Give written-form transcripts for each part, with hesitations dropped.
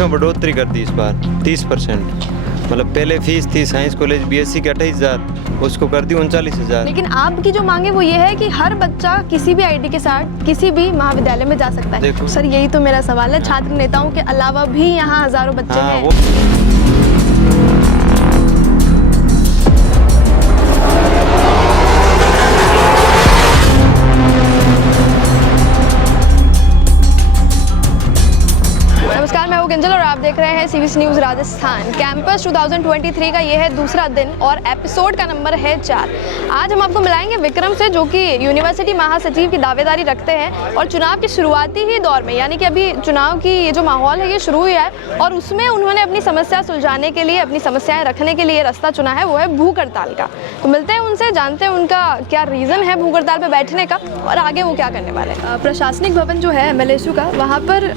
में बढ़ोतरी कर दी इस बार 30%। मतलब पहले फीस थी साइंस कॉलेज बीएससी की 28,000, उसको कर दी 39,000। लेकिन आपकी जो मांगे वो ये है कि हर बच्चा किसी भी आईडी के साथ किसी भी महाविद्यालय में जा सकता है। देखो। सर यही तो मेरा सवाल है, छात्र नेताओं के अलावा भी यहाँ हजारों बच्चे हैं। नमस्कार, मैं हूं किंजल और आप देख रहे हैं सीबीसी न्यूज़ राजस्थान। कैंपस 2023 का ये है दूसरा दिन और एपिसोड का नंबर है 4। आज हम आपको मिलाएंगे विक्रम से, जो कि यूनिवर्सिटी महासचिव की दावेदारी रखते हैं और चुनाव के शुरुआती ही दौर में, यानी कि अभी चुनाव की ये जो माहौल है ये शुरू हुआ है और उसमें उन्होंने अपनी समस्या सुलझाने के लिए, अपनी समस्याएं रखने के लिए रास्ता चुना है, वो है भूख हड़ताल का। तो मिलते हैं उनसे, जानते हैं उनका क्या रीज़न है भूख हड़ताल पर बैठने का और आगे वो क्या करने वाले हैं। प्रशासनिक भवन जो है MLSU का, वहाँ पर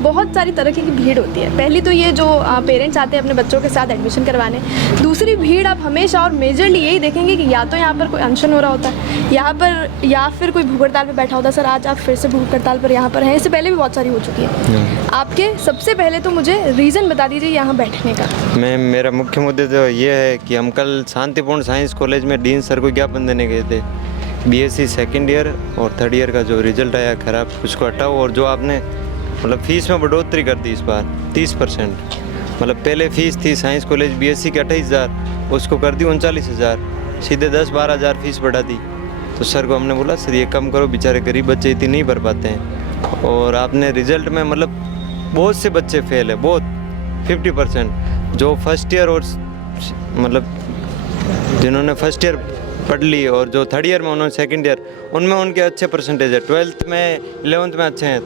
बहुत सारी तरह की भीड़ होती है। पहली तो ये जो पेरेंट्स आते हैं अपने बच्चों के साथ एडमिशन करवाने। दूसरी भीड़ आप हमेशा और मेजरली यही देखेंगे कि या तो यहाँ पर कोई अनशन हो रहा होता है यहाँ पर, या फिर कोई भूख हड़ताल पर बैठा होता है। सर आज आप फिर से भूख हड़ताल पर यहाँ पर हैं, इससे पहले भी बहुत सारी हो चुकी है। आपके सबसे पहले तो मुझे रीज़न बता दीजिए यहाँ बैठने का। मेरा मुख्य मुद्दे तो ये है कि हम कल शांतिपूर्ण साइंस कॉलेज में डीन सर को ज्ञापन देने गए थे। बीएससी सेकेंड ईयर और थर्ड ईयर का जो रिजल्ट आया खराब, उसको हटाओ और जो आपने मतलब फ़ीस में बढ़ोतरी कर दी इस बार 30%। मतलब पहले फ़ीस थी साइंस कॉलेज बीएससी की 28,000, उसको कर दी 39,000, सीधे 10-12 हज़ार फीस बढ़ा दी। तो सर को हमने बोला सर ये कम करो, बेचारे गरीब बच्चे इतनी नहीं भर पाते हैं। और आपने रिज़ल्ट में मतलब बहुत से बच्चे फेल है, बहुत 50%। जो फर्स्ट ईयर और मतलब जिन्होंने फर्स्ट ईयर पढ़ ली और जो थर्ड ईयर में उन्होंने सेकेंड ईयर, उनमें उनके अच्छे परसेंटेज है। 12th में 11th में अच्छे हैं।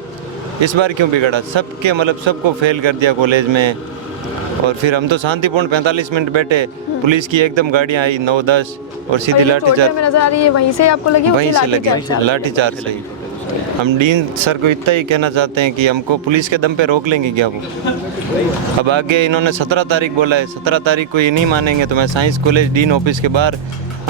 इस बार क्यों बिगड़ा? सबके मतलब सबको फेल कर दिया कॉलेज में। और फिर हम तो शांतिपूर्ण 45 मिनट बैठे, पुलिस की एकदम गाड़ियाँ आई 9-10 और सीधी लाठीचार्ज नजर आ रही है। वहीं से आपको लगी? वहीं से लगी लाठीचार्ज लगी। हम डीन सर को इतना ही कहना चाहते हैं कि हमको पुलिस के दम पे रोक लेंगे क्या वो? अब आगे इन्होंने 17 तारीख बोला है, 17 तारीख को ये नहीं मानेंगे तो मैं साइंस कॉलेज डीन ऑफिस के बाहर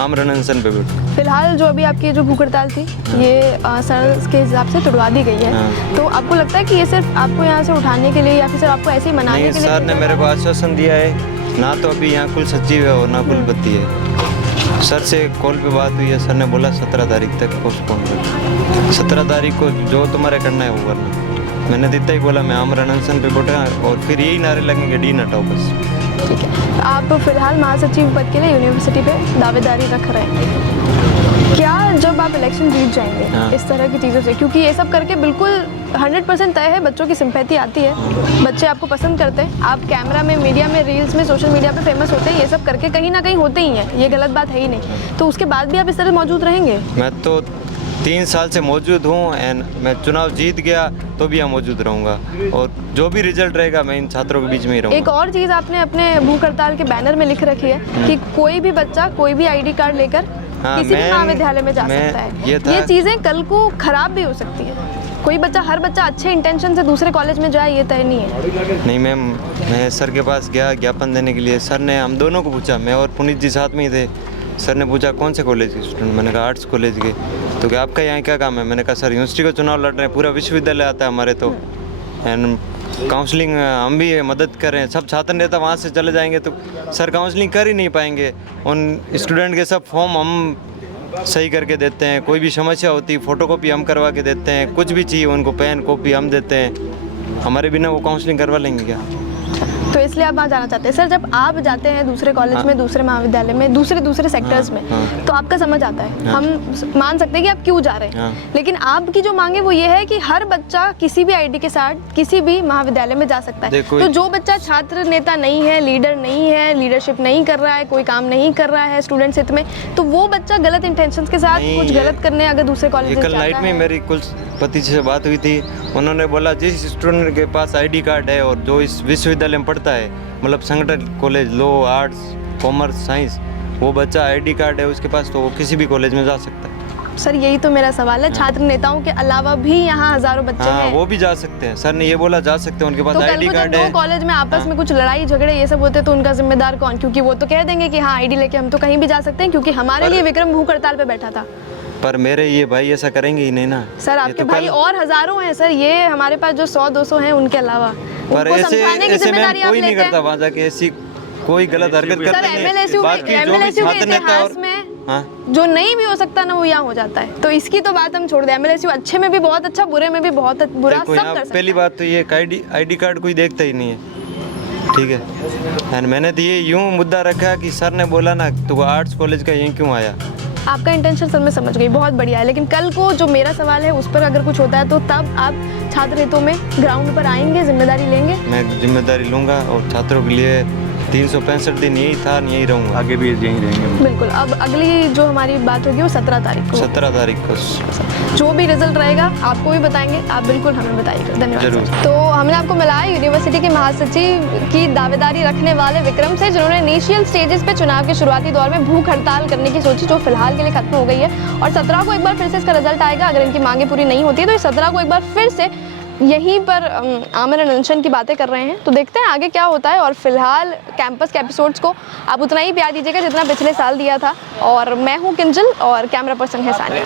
आमरण अनशन पे बैठूं। फिलहाल जो अभी आपकी जो भूख हड़ताल थी ये सर के हिसाब से तुड़वा दी गई है। तो आपको लगता है कि ये सिर्फ आपको यहाँ से उठाने के लिए या फिर सिर्फ आपको ऐसे ही मनाने के लिए? सर ने मेरे को आश्वासन दिया है, ना तो अभी यहाँ कुल सचिव है और ना कुलपति है। सर से कॉल पे बात हुई है, सर ने बोला 17 तारीख तक पोस्टपोन कर। 17 तारीख को जो तुम्हारा करना है वो करना। मैंने तो इतना ही बोला, मैं आमरण अनशन पे बैठा और फिर यही नारे लगेंगे डीन हटाओ बस। ठीक है, आप फिलहाल महासचिव पद के लिए यूनिवर्सिटी पे दावेदारी रख रहे हैं। क्या जब आप इलेक्शन जीत जाएंगे इस तरह की चीज़ों से, क्योंकि ये सब करके बिल्कुल 100% तय है, बच्चों की सिंपैथी आती है, बच्चे आपको पसंद करते हैं, आप कैमरा में, मीडिया में, रील्स में, सोशल मीडिया पे फेमस होते हैं, ये सब करके कहीं ना कहीं होते ही हैं, ये गलत बात है ही नहीं। तो उसके बाद भी आप इस तरह मौजूद रहेंगे? मैं तो 3 साल से मौजूद हूँ एंड मैं चुनाव जीत गया तो भी यहाँ मौजूद रहूँगा और जो भी रिजल्ट रहेगा मैं इन छात्रों के बीच में ही रहूँगा। एक और चीज़ आपने अपने भूख हड़ताल के बैनर में लिख रखी है कि कोई भी बच्चा कोई भी आईडी कार्ड लेकर किसी भी महाविद्यालय में जा सकता है। ये चीज़ें कल को खराब भी हो सकती है। कोई बच्चा, हर बच्चा अच्छे इंटेंशन से दूसरे कॉलेज में जाए ये तय नहीं है। नहीं मैम, मैं सर के पास गया ज्ञापन देने के लिए। सर ने हम दोनों को पूछा, मैं और पुनीत जी साथ में ही थे। सर ने पूछा कौन से कॉलेज के स्टूडेंट? मैंने कहा आर्ट्स कॉलेज के। तो क्या आपका यहाँ क्या काम है? मैंने कहा सर यूनिवर्सिटी का चुनाव लड़ रहे हैं, पूरा विश्वविद्यालय आता है हमारे तो, एंड काउंसलिंग हम भी मदद कर रहे हैं। सब छात्र नेता वहाँ से चले जाएंगे तो सर काउंसलिंग कर ही नहीं पाएंगे। उन स्टूडेंट के सब फॉर्म हम सही करके देते हैं, कोई भी समस्या होती है फ़ोटोकॉपी हम करवा के देते हैं, कुछ भी चाहिए उनको पेन कॉपी हम देते हैं। हमारे बिना वो काउंसलिंग करवा लेंगे क्या? तो इसलिए आप वहाँ जाना चाहते हैं। सर जब आप जाते हैं दूसरे कॉलेज में, दूसरे महाविद्यालय में, दूसरे सेक्टर्स में, तो आपका समझ आता है, हम मान सकते हैं कि आप क्यों जा रहे हैं। लेकिन आपकी जो मांगे वो ये है कि हर बच्चा किसी भी आईडी के साथ किसी भी महाविद्यालय में जा सकता है। तो जो बच्चा छात्र नेता नहीं है, लीडर नहीं है, लीडरशिप नहीं कर रहा है, कोई काम नहीं कर रहा है स्टूडेंट्स हित में, तो वो बच्चा गलत इंटेंशंस के साथ कुछ गलत करने अगर दूसरे कॉलेज कल नाइट में मेरी कुलपति से बात हुई थी। उन्होंने बोला जिस स्टूडेंट के पास आईडी कार्ड है और जो इस विश्वविद्यालय में पढ़ता है, मतलब संगठन college, law, arts, commerce, science, वो बच्चा आईडी कार्ड है उसके पास तो वो किसी भी कॉलेज में जा सकता है। सर यही तो मेरा सवाल है, छात्र नेताओं के अलावा भी यहाँ हजारों बच्चे हैं। वो भी जा सकते हैं। सर ने ये बोला जा सकते हैं, उनके पास आईडी कार्ड है। तो कॉलेज में आपस में कुछ लड़ाई झगड़े ये सब होते तो उनका जिम्मेदार कौन? क्योंकि वो तो कह देंगे कि हाँ आईडी लेके हम तो कहीं भी जा सकते हैं, क्योंकि हमारे लिए विक्रम भूख हड़ताल पे बैठा था। पर मेरे ये भाई ऐसा करेंगे ही नहीं ना सर। आपके भाई और हजारों हैं सर, ये हमारे पास जो 100-200 हैं उनके अलावा पर उनको ऐसे समझाने की ऐसे मैम जिम्मेदारी आप कोई नहीं लेते करता हैं। वहाँ जाके ऐसी कोई गलत हरकत सर करते नहीं। एमएलएसयू बाकी जो भी के छात्र नेता इतिहास और में हाँ जो नहीं भी हो सकता ना वो यहाँ हो जाता है। तो इसकी तो बात हम छोड़ दें, एमएलएसयू अच्छे में भी बहुत अच्छा, बुरे में भी बहुत बुरा, देखो सब यहाँ कर सकता पहली है। बात तो ये आईडी कार्ड कोई देखता ही नहीं है, ठीक है। एंड मैंने तो ये यूं मुद्दा रखा कि सर ने बोला ना तो वो आर्ट्स कॉलेज का यहीं क्यों आया। आपका इंटेंशन सर मैं समझ गई, बहुत बढ़िया है, लेकिन कल को जो मेरा सवाल है उस पर अगर कुछ होता है तो तब आप छात्र हितों में ग्राउंड पर आएंगे, जिम्मेदारी लेंगे? मैं जिम्मेदारी लूँगा और छात्रों के लिए 365 दिन यही था, यहीं रहूँगा। आगे भी यहीं रहेंगे। बिल्कुल। अब अगली जो हमारी बात होगी वो 17 तारीख को, 17 तारीख को जो भी रिजल्ट रहेगा आपको भी बताएंगे, आप बिल्कुल हमें बताइएगा। धन्यवाद जरूर। सर। तो हमने आपको मिलाया यूनिवर्सिटी के महासचिव की दावेदारी रखने वाले विक्रम से, जिन्होंने इनिशियल स्टेजेस पे चुनाव के शुरुआती दौर में भूख हड़ताल करने की सोची, जो फिलहाल के लिए खत्म हो गई है। और 17 को एक बार फिर से इसका रिजल्ट आएगा। अगर इनकी मांगे पूरी नहीं होती है तो 17 को एक बार फिर से यहीं पर आमरण अनशन की बातें कर रहे हैं। तो देखते हैं आगे क्या होता है। और फिलहाल कैंपस के एपिसोड्स को आप उतना ही प्यार दीजिएगा जितना पिछले साल दिया था। और मैं हूँ किंजल और कैमरा पर्सन है सानिया।